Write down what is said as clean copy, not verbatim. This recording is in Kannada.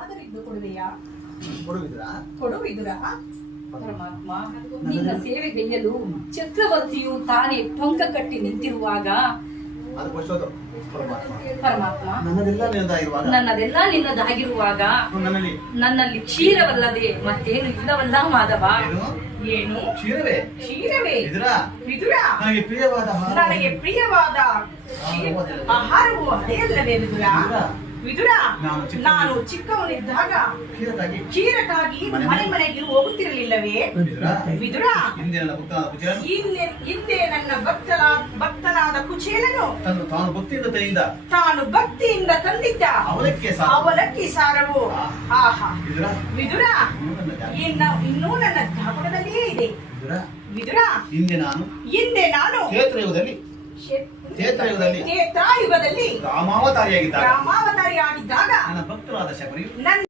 ಏನಾದರಿದ್ದು ಕೊಡುವೆಯಾ? ಕೊಡು ವಿದುರ. ಪರಮಾತ್ಮ, ನಿನ್ನ ಸೇವೆಗೈಯಲು ಚಕ್ರವರ್ತಿಯು ತಾನೇ ಟೊಂಕ ಕಟ್ಟಿ ನಿಂತಿರುವಾಗ, ಪರಮಾತ್ಮ, ನನ್ನದೆಲ್ಲ ನಿನ್ನದಾಗಿರುವಾಗ ನನ್ನಲ್ಲಿ ಕ್ಷೀರವಲ್ಲದೆ ಮತ್ತೇನು ಇಲ್ಲವಲ್ಲ ಮಾಧವ. ಏನು ಕ್ಷೀರವೇ? ವಿದುರ, ನನಗೆ ಪ್ರಿಯವಾದ ಆಹಾರವು ಅದೇಯಲ್ಲವೇ ವಿದುರ? ವಿದುರ, ನಾನು ಚಿಕ್ಕವನಿದ್ದಾಗ ಕ್ಷೀರಕ್ಕಾಗಿ ಮನೆ ಮನೆಗೆ ಹೋಗುತ್ತಿರಲಿಲ್ಲವೇ ವಿದುರ? ಹಿಂದೆ ನನ್ನ ಭಕ್ತನಾದ ಕುಚೇಲನು ತಾನು ಭಕ್ತಿಯಿಂದ ತಂದಿದ್ದ ಅವಲಕ್ಕಿ ಸಾರವು ಆಹಾ ವಿದುರ, ಇನ್ನೂ ನನ್ನ ಜ್ಞಾಪಕದಲ್ಲಿಯೇ ಇದೆ ವಿದುರ. ಹಿಂದೆ ನಾನು ತ್ರೇತಾಯುಗದಲ್ಲಿ ರಾಮಾವತಾರಿಯಾಗಿದ್ದಾಗ ನನ್ನ ಭಕ್ತರಾದ ಶಬರಿಯು